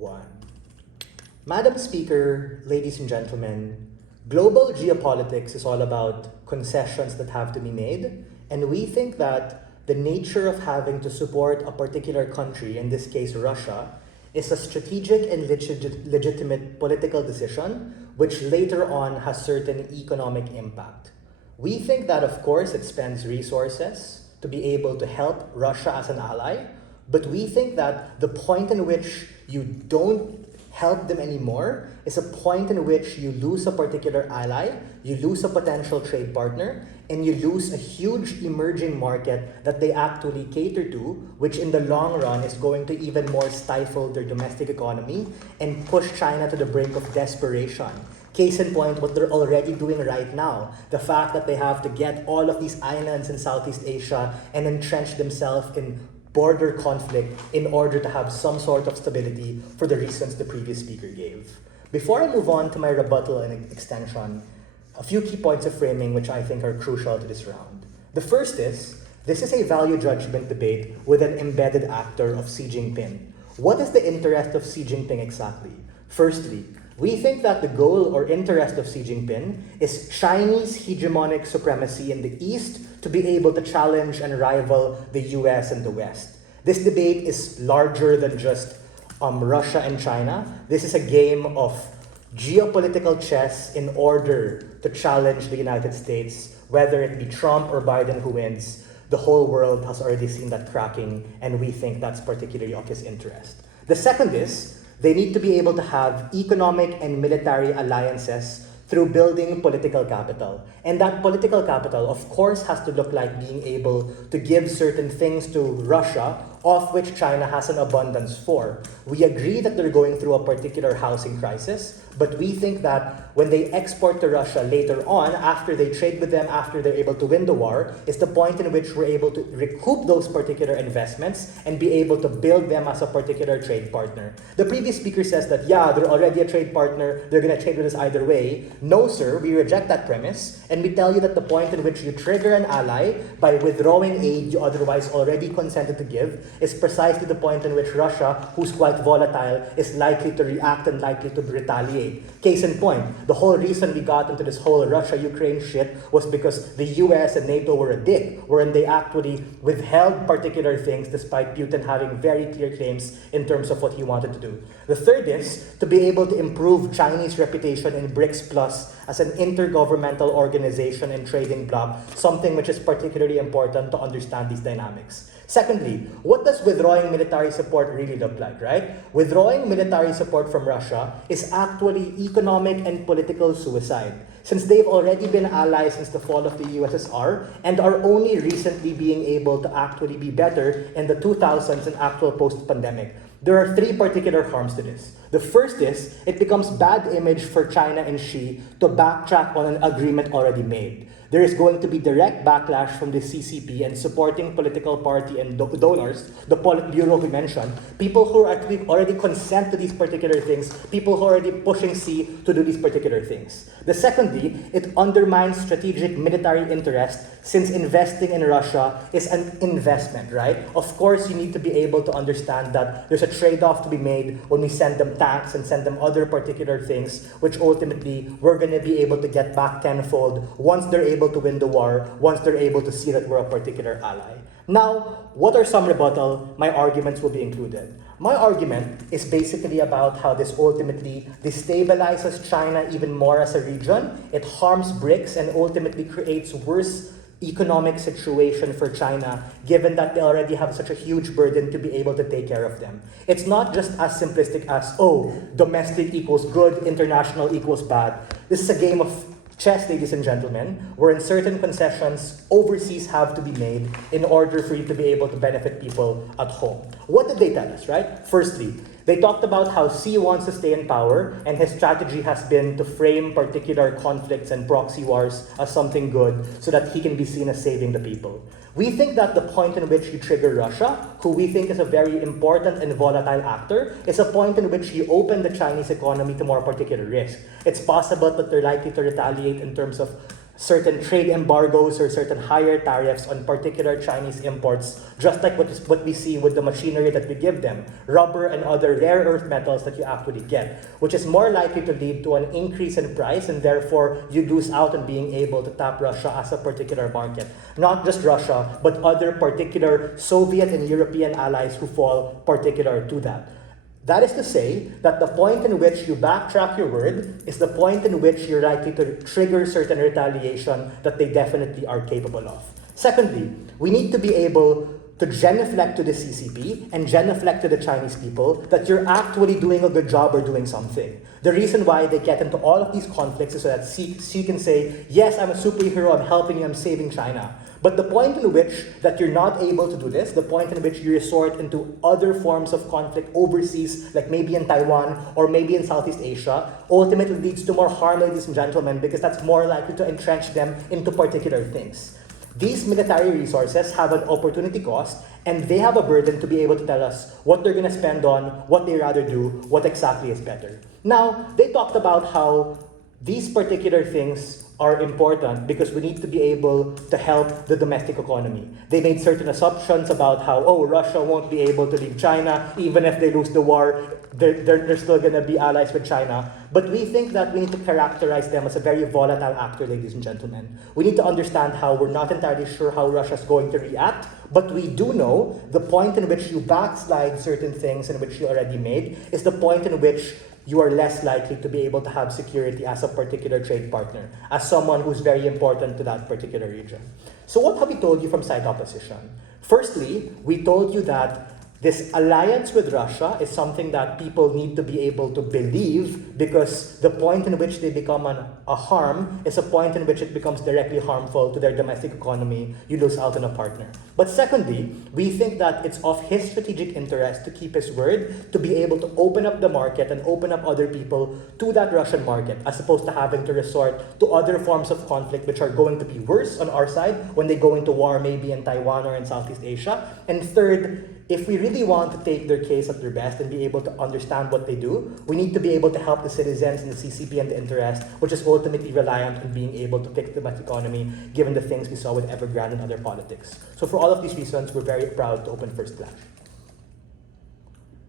One. Madam Speaker, ladies and gentlemen, global geopolitics is all about concessions that have to be made, and we think that the nature of having to support a particular country, in this case Russia, is a strategic and legitimate political decision which later on has certain economic impact. We think that, of course, it spends resources to be able to help Russia as an ally, but we think that the point in which you don't help them anymore is a point in which you lose a particular ally, you lose a potential trade partner, and you lose a huge emerging market that they actually cater to, which in the long run is going to even more stifle their domestic economy and push China to the brink of desperation. Case in point, what they're already doing right now, the fact that they have to get all of these islands in Southeast Asia and entrench themselves in border conflict in order to have some sort of stability for the reasons the previous speaker gave. Before I move on to my rebuttal and extension, a few key points of framing which I think are crucial to this round. The first is, this is a value judgment debate with an embedded actor of Xi Jinping. What is the interest of Xi Jinping exactly? Firstly, we think that the goal or interest of Xi Jinping is Chinese hegemonic supremacy in the East to be able to challenge and rival the US and the West. This debate is larger than just Russia and China. This is a game of geopolitical chess in order to challenge the United States, whether it be Trump or Biden who wins. The whole world has already seen that cracking, and we think that's particularly of his interest. The second is, they need to be able to have economic and military alliances through building political capital. And that political capital, of course, has to look like being able to give certain things to Russia, of which China has an abundance for. We agree that they're going through a particular housing crisis, but we think that when they export to Russia later on, after they trade with them, after they're able to win the war, is the point in which we're able to recoup those particular investments and be able to build them as a particular trade partner. The previous speaker says that, yeah, they're already a trade partner, they're going to trade with us either way. No, sir, we reject that premise, and we tell you that the point in which you trigger an ally by withdrawing aid you otherwise already consented to give is precisely the point in which Russia, who's quite volatile, is likely to react and likely to retaliate. Case in point, the whole reason we got into this whole Russia-Ukraine shit was because the US and NATO were a dick, wherein they actually withheld particular things despite Putin having very clear claims in terms of what he wanted to do. The third is to be able to improve Chinese reputation in BRICS Plus as an intergovernmental organization and trading bloc, something which is particularly important to understand these dynamics. Secondly, what does withdrawing military support really look like, right? Withdrawing military support from Russia is actually economic and political suicide, since they've already been allies since the fall of the USSR and are only recently being able to actually be better in the 2000s and actual post-pandemic. There are three particular harms to this. The first is, it becomes bad image for China and Xi to backtrack on an agreement already made. There is going to be direct backlash from the CCP and supporting political party and donors, the Politburo we mentioned, people who are actually already consent to these particular things, people who are already pushing Xi to do these particular things. The secondly, it undermines strategic military interest since investing in Russia is an investment, right? Of course, you need to be able to understand that there's a trade-off to be made when we send them tanks and send them other particular things, which ultimately we're going to be able to get back tenfold once they're able to win the war, once they're able to see that we're a particular ally. Now, what are some rebuttal? My arguments will be included. My argument is basically about how this ultimately destabilizes China even more as a region. It harms BRICS and ultimately creates worse economic situation for China, given that they already have such a huge burden to be able to take care of them. It's not just as simplistic as, oh, domestic equals good, international equals bad. This is a game of chess, ladies and gentlemen, wherein certain concessions overseas have to be made in order for you to be able to benefit people at home. What did they tell us, right? Firstly, they talked about how Xi wants to stay in power, and his strategy has been to frame particular conflicts and proxy wars as something good so that he can be seen as saving the people. We think that the point in which you trigger Russia, who we think is a very important and volatile actor, is a point in which you open the Chinese economy to more particular risk. It's possible that they're likely to retaliate in terms of certain trade embargoes or certain higher tariffs on particular Chinese imports, just like what we see with the machinery that we give them, rubber and other rare earth metals that you actually get, which is more likely to lead to an increase in price, and therefore you lose out on being able to tap Russia as a particular market. Not just Russia, but other particular Soviet and European allies who fall particular to that. That is to say that the point in which you backtrack your word is the point in which you're likely to trigger certain retaliation that they definitely are capable of. Secondly, we need to be able to genuflect to the CCP and genuflect to the Chinese people that you're actually doing a good job or doing something. The reason why they get into all of these conflicts is so that Xi can say, yes, I'm a superhero, I'm helping you, I'm saving China. But the point in which that you're not able to do this, the point in which you resort into other forms of conflict overseas, like maybe in Taiwan or maybe in Southeast Asia, ultimately leads to more harm, ladies and gentlemen, because that's more likely to entrench them into particular things. These military resources have an opportunity cost, and they have a burden to be able to tell us what they're going to spend on, what they rather do, what exactly is better. Now, they talked about how these particular things are important because we need to be able to help the domestic economy. They made certain assumptions about how, Russia won't be able to leave China, even if they lose the war, they're still going to be allies with China. But we think that we need to characterize them as a very volatile actor, ladies and gentlemen. We need to understand how we're not entirely sure how Russia's going to react, but we do know the point in which you backslide certain things in which you already made is the point in which you are less likely to be able to have security as a particular trade partner, as someone who's very important to that particular region. So what have we told you from side opposition? Firstly, we told you that this alliance with Russia is something that people need to be able to believe, because the point in which they become a harm is a point in which it becomes directly harmful to their domestic economy. You lose out on a partner. But secondly, we think that it's of his strategic interest to keep his word, to be able to open up the market and open up other people to that Russian market, as opposed to having to resort to other forms of conflict which are going to be worse on our side when they go into war, maybe in Taiwan or in Southeast Asia. And third, if we really want to take their case at their best and be able to understand what they do, we need to be able to help the citizens and the CCP and the interest, which is ultimately reliant on being able to fix the economy, given the things we saw with Evergrande and other politics. So for all of these reasons, we're very proud to open First Clash.